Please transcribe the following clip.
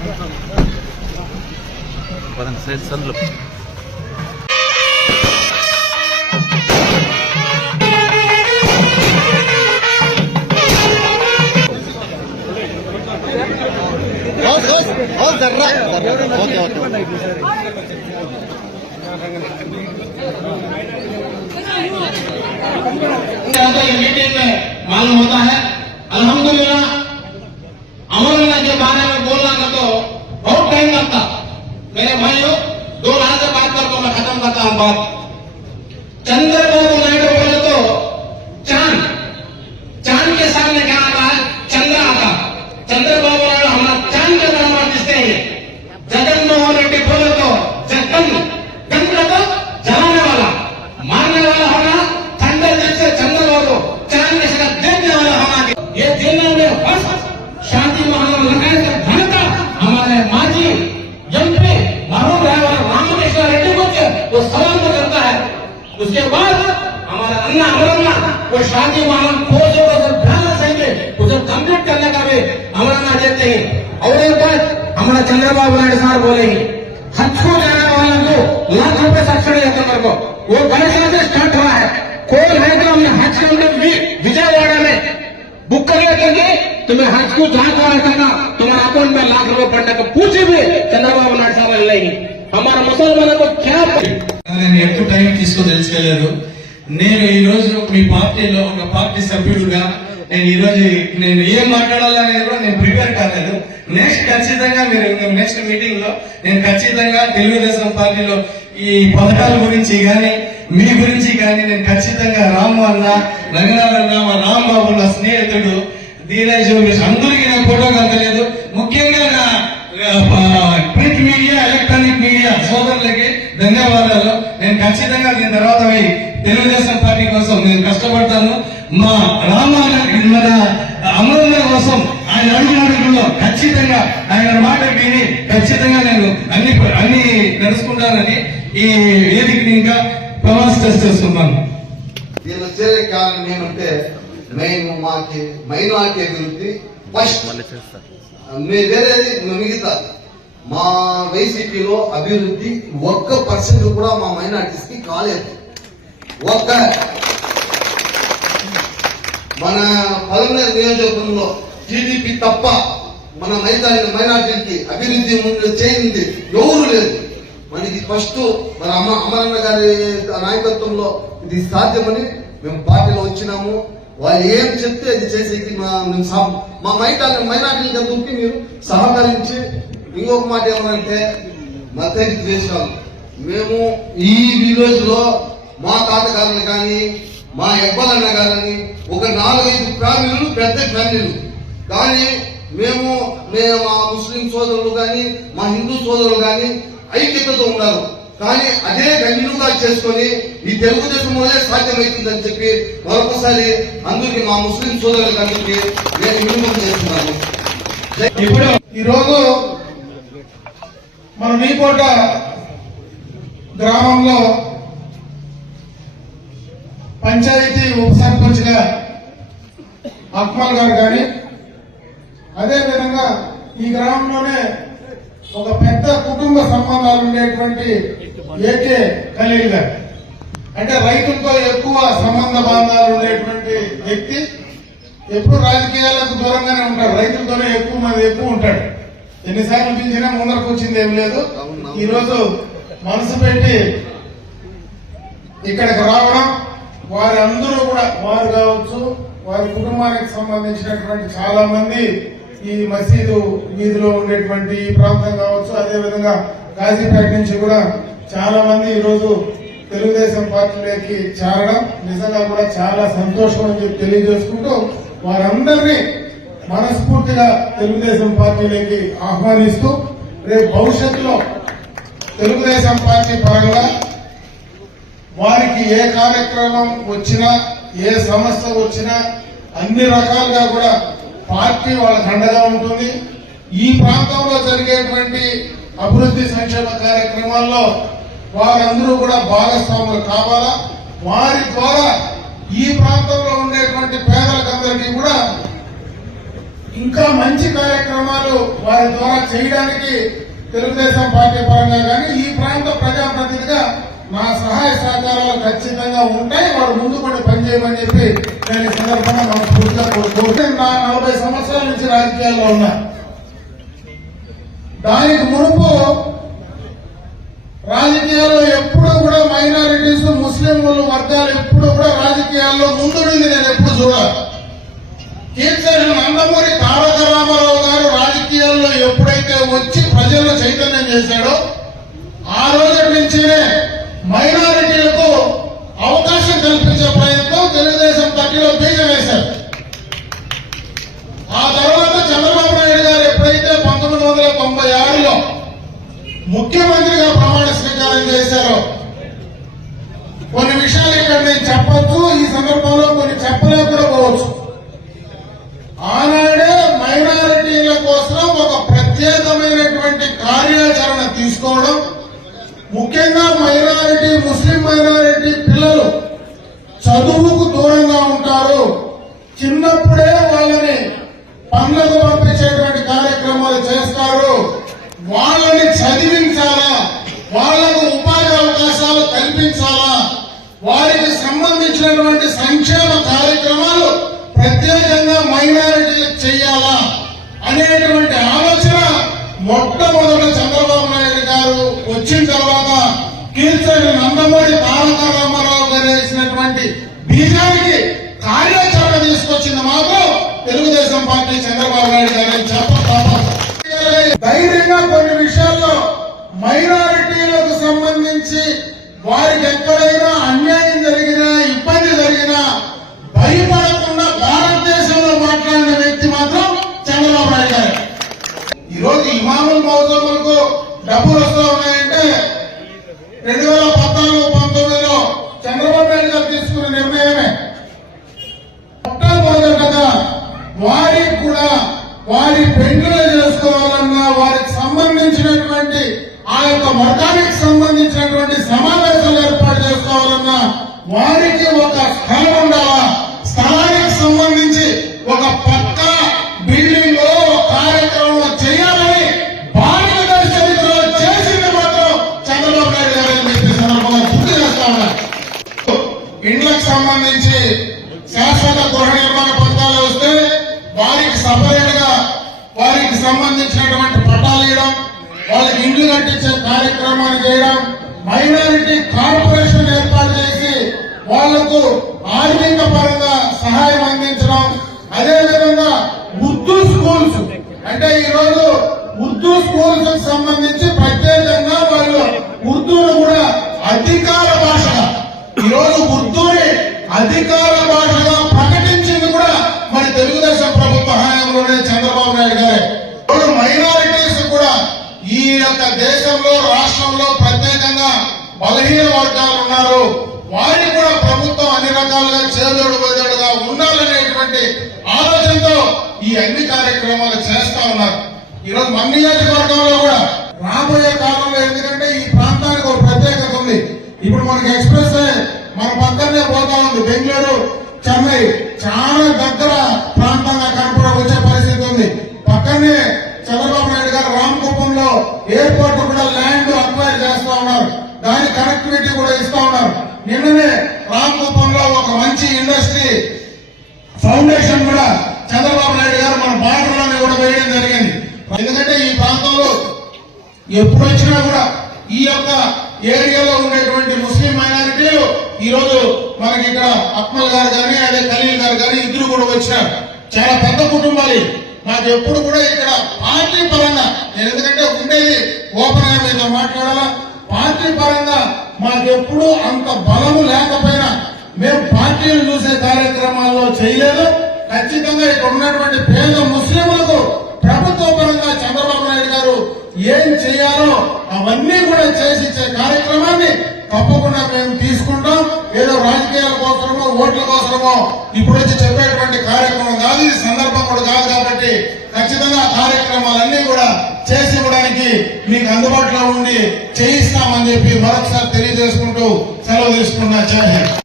Parang sa sunlock. Hold, hold, hold the rock. Okay, okay. इनके अंदर meeting में मालूम होता है अलहमदुलिल्लाह मेरे भाइयों दो लाइन से बात करके मैं खत्म करता हूँ बात वो शादी महान खोज और उधर ध्यान सही उधर कंप्लीट करने का भी अमरन्ना देते हैं और एक बात हमारा चंद्रबाबू नायडू साहब बोले ही हज को जाने वाला को लाख रुपए सब्सिडी देते मेरे को वो गणेश से स्टार्ट हुआ है कौन है तो हमने हज के अंदर वि- विजयवाड़ा में बुक कर लेंगे तुम्हें हज को जहाँ को आया था तुम्हारे अकाउंट में लाख रुपए पड़ने को पूछे भी चंद्रबाबू नायडू साहब नहीं हमारा मुसलमानों को क्या నేను ఎక్కువ టైం తీసుకో తెలుసుకోలేదు నేను ఈ రోజు మీ పార్టీలో ఒక పార్టీ సభ్యుడిగా నేను ఈ రోజు నేను ఏం మాట్లాడాలనేది కూడా నేను ప్రిపేర్ కాలేదు. నెక్స్ట్ ఖచ్చితంగా మీరు నెక్స్ట్ మీటింగ్లో నేను ఖచ్చితంగా తెలుగుదేశం పార్టీలో ఈ పథకాల గురించి కానీ మీ గురించి కానీ నేను ఖచ్చితంగా రాము అన్న రంగనాథన్న మా రాంబాబు నా స్నేహితుడు దీనేష్ అందరికీ నా ఫోటో కలగలేదు ముఖ్యంగా నా ప్రింట్ మీడియా ఎలక్ట్రానిక్ మీడియా సోదరులకి ధన్యవాదాలు. నేను ఖచ్చితంగా దీని తర్వాత తెలుగుదేశం పార్టీ కోసం నేను కష్టపడతాను. మా రామాయణ మన అమరన్న కోసం ఆయన అడుగు అడుగులో ఖచ్చితంగా ఆయన మాట విని ఖచ్చితంగా నేను అన్ని అన్ని నడుచుకుంటానని ఈ వేదికని ఇంకా ప్రమాణం చేస్తున్నాను. దీనిలో చేరే కారణం ఏమంటే మేము మాకి మైనార్టీ అభివృద్ధి ఫస్ట్. వేరేది మిగతా. మా వైసీపీలో అభివృద్ధి ఒక్క పర్సెంట్ కూడా మా మైనార్టీస్కి కాలేదు. ఒక్క మన పలమనేరు నియోజకవర్గంలో టీడీపీ తప్ప మన మైదాని మైనార్టీకి అభివృద్ధి ముందు చేయింది ఎవరు లేదు. మనకి ఫస్ట్ మన అమ్మ అమరన్న గారి నాయకత్వంలో ఇది సాధ్యమని మేము పార్టీలో వచ్చినాము. వాళ్ళు ఏం చెప్తే అది చేసేది మా మేము సహ- మా మైనార్టీ మైనార్టీలకు మీరు సహకరించి ఇంకొక మాట ఏమనంటే మతకి ద్వేషాలు. మేము ఈ విలేజ్లో మా తాతగారులు కానీ మా ఎవ్వలన్న గారని ఒక నాలుగైదు ఫ్యామిలీలు పెద్ద ఫ్యామిలీలు. కానీ మేము మేము మా ముస్లిం సోదరులు కానీ మా హిందూ సోదరులు కానీ ఐక్యతతో ఉన్నారు. కానీ అదే కంటిన్యూగా చేసుకొని ఈ తెలుగుదేశం వల్లే సాధ్యమవుతుందని చెప్పి మరొకసారి అందరికి మా ముస్లిం సోదరులు కలిపి నేను విన్నపం చేస్తున్నాను. ఇప్పుడు ఈరోజు మన నీకోట గ్రామంలో పంచాయతీ ఉప సర్పంచ్గా అక్మల్ గారు కానీ అదే విధంగా ఈ గ్రామంలోనే ఒక పెద్ద కుటుంబ సంబంధాలు ఉండేటువంటి ఏకే ఖలీల్ గారు. అంటే రైతులతో ఎక్కువ సంబంధ బాంధాలు ఉండేటువంటి వ్యక్తి. ఎప్పుడు రాజకీయాలకు దూరంగానే ఉంటాడు రైతులతోనే ఎక్కువ మంది ఎక్కువ ఉంటాడు. ఎన్నిసార్లు పిలిచినా ముందరకు వచ్చింది ఏం లేదు. ఈ రోజు మనసు పెట్టి ఇక్కడికి రావడం వారి అందరూ కూడా వారు కావచ్చు వారి కుటుంబానికి సంబంధించినటువంటి చాలా మంది ఈ మసీదు వీధిలో ఉండేటువంటి ఈ ప్రాంతం కావచ్చు అదేవిధంగా గాజీపేట నుంచి కూడా చాలా మంది ఈ రోజు తెలుగుదేశం పార్టీలోకి చేరడం నిజంగా కూడా చాలా సంతోషం అని చెప్పి తెలియజేసుకుంటూ వారందరినీ మనస్ఫూర్తిగా తెలుగుదేశం పార్టీలోకి ఆహ్వానిస్తూ రేపు భవిష్యత్తులో తెలుగుదేశం పార్టీ పరంగా వారికి ఏ కార్యక్రమం వచ్చినా ఏ సమస్య వచ్చినా అన్ని రకాలుగా కూడా పార్టీ వాళ్ళకి అండగా ఉంటుంది. ఈ ప్రాంతంలో జరిగేటువంటి అభివృద్ధి సంక్షేమ కార్యక్రమాల్లో వారందరూ కూడా భాగస్వాములు కావాలా? వారి ద్వారా ఈ ప్రాంతంలో ఉండేటువంటి పేదలకందరికీ కూడా ఇంకా మంచి కార్యక్రమాలు వారి ద్వారా చేయడానికి తెలుగుదేశం పార్టీ పరంగా కానీ ఈ ప్రాంత ప్రజాప్రతినిధిగా నా సహాయ సహకారాలు ఖచ్చితంగా ఉంటాయి. వాడు ముందు పడి పనిచేయమని చెప్పి నేను ఈ సందర్భంగా మనస్ఫూర్తిగా కోరుకుంటున్నాను నా నలభై సంవత్సరాల నుంచి రాజకీయాల్లో ఉన్నా. దానికి మునుపు రాజకీయాల్లో ఎప్పుడూ కూడా మైనారిటీస్ ముస్లింలు వర్గాలు ఎప్పుడూ కూడా రాజకీయాల్లో ముందుండింది నేను ఎప్పుడు చూడాలి కీర్తన నందమూరి తారక రామారావు గారు రాజకీయాల్లో ఎప్పుడైతే వచ్చి ప్రజల్లో చైతన్యం చేశాడో మైనారిటీలకు అవకాశం కల్పించే ప్రయత్నం తెలుగుదేశం పార్టీలో బీజం వేశారు. ఆ తర్వాత చంద్రబాబు నాయుడు గారు ఎప్పుడైతే పంతొమ్మిది వందల తొంభై ఆరులో ముఖ్యమంత్రిగా ప్రమాణ స్వీకారం చేశారో కొన్ని విషయాలు ఇక్కడ నేను చెప్పొచ్చు ఈ సందర్భంలో కొన్ని చెప్పలేకపోవచ్చు ఆనాడే మైనారిటీల కోసం ఒక ప్రత్యేకమైనటువంటి కార్యాచరణ తీసుకోవడం ముఖ్యంగా మైనారిటీ మైనారిటీ పిల్లలు చదువుకు దూరంగా ఉంటారు. చిన్నప్పుడే వాళ్ళని పనులకు పంపించేటువంటి కార్యక్రమాలు చేస్తారు. వాళ్ళని చదివించాలా? వాళ్ళకు ఉపాధి అవకాశాలు కల్పించాలా? వారికి సంబంధించినటువంటి సంక్షేమ కార్యక్రమాలు ప్రత్యేకంగా మైనారిటీలకు చేయాలా? అనేటువంటి ఆలోచన మొట్టమొదట చంద్రబాబు నాయుడు గారు వచ్చిన తర్వాత కీర్తన నందమూరి తారక రామారావు గారు వేసినటువంటి బీజానికి కార్యాచరణ తీసుకొచ్చింది మాకు. తెలుగుదేశం పార్టీ చంద్రబాబు నాయుడు గారు అని ధైర్యంగా కొన్ని విషయాల్లో మైనారిటీలకు సంబంధించి వారికి ఎక్కడైనా అన్యాయం జరిగింది మతానికి సంబంధించినటువంటి సమావేశాలు ఏర్పాటు చేసుకోవాలన్నా వారికి ఒక స్థలం ఉండాలా? స్థలానికి సంబంధించి ఒక పక్క బిల్డింగ్లో కార్యక్రమం చేయాలని భారత చరిత్రలో చేసింది మాత్రం చంద్రబాబు నాయుడు గారు అని చెప్పి సందర్భంగా గుర్తు చేస్తా ఉన్నారు ఇండ్లకు సంబంధించి శాశ్వత గృహ నిర్మాణ పథకాలు వస్తే వారికి సపరేట్గా వారికి సంబంధించినటువంటి పట్టాలు ఇవ్వడం వాళ్ళకి ఇండ్లు కట్టించే కార్యక్రమాలు చేయడం మైనారిటీ కార్పొరేషన్ ఏర్పాటు చేసి వాళ్ళకు ఆర్థిక పరంగా సహాయం అందించడం అదే విధంగా ఉర్దూ స్కూల్స్. అంటే ఈ రోజు ఉర్దూ స్కూల్స్ సంబంధించి వర్గాలు ఉన్నారు. వారిని కూడా ప్రభుత్వం అన్ని రకాలుగా చేదోడు ఉండాలనేటువంటి ఆలోచనతో ఈ అన్ని కార్యక్రమాలు చేస్తా ఉన్నారు. ఈ రోజు మన నియోజకవర్గంలో కూడా రాబోయే కాలంలో ఎందుకంటే ఈ ప్రాంతానికి ఒక ప్రత్యేకత ఉంది. ఇప్పుడు మనకి ఎక్స్ప్రెస్ మన పక్కనే పోతా ఉంది. బెంగళూరు చెన్నై చాలా దగ్గర నిన్ననే రామకుప్పంలో ఒక మంచి ఇండస్ట్రీ ఫౌండేషన్ కూడా చంద్రబాబు నాయుడు గారు మన బార్డర్లోనే కూడా వేయడం జరిగింది. ఎందుకంటే ఈ ప్రాంతంలో ఎప్పుడు వచ్చినా కూడా ఈ యొక్క ఏరియాలో ఉండేటువంటి ముస్లిం మైనారిటీలు ఈ రోజు మనకి ఇక్కడ అక్మల్ గారు కానీ అదే ఖలీల్ గారు కానీ ఇద్దరు కూడా వచ్చినారు. చాలా పెద్ద కుటుంబాలు నాకు ఎప్పుడు కూడా ఇక్కడ పార్టీ పరంగా నేను ఎందుకంటే ఉండేది ఓపెన్గా మీతో మాట్లాడాలా? పార్టీ పరంగా మాకెప్పుడు అంత బలము లేకపోయినా మేము పార్టీలు చూసే కార్యక్రమాల్లో చేయలేదు. ఖచ్చితంగా ఇక్కడ ఉన్నటువంటి పేద ముస్లింలకు ప్రభుత్వ పరంగా చంద్రబాబు నాయుడు గారు ఏం చేయాలో అవన్నీ కూడా చేసి ఇచ్చే కార్యక్రమాన్ని తప్పకుండా మేము తీసుకుంటాం. ఏదో రాజకీయాల కోసమో ఓట్ల కోసమో ఇప్పుడు వచ్చి చెప్పేటువంటి కార్యక్రమం కాదు. ఈ సందర్భం కూడా కాదు కాబట్టి ఖచ్చితంగా కార్యక్రమాలన్నీ కూడా చేసి ఇవ్వడానికి మీకు అందుబాటులో ఉండి చేయిస్తామని చెప్పి మరొకసారి తెలియజేసుకుంటూ సెలవు తీసుకున్నా జై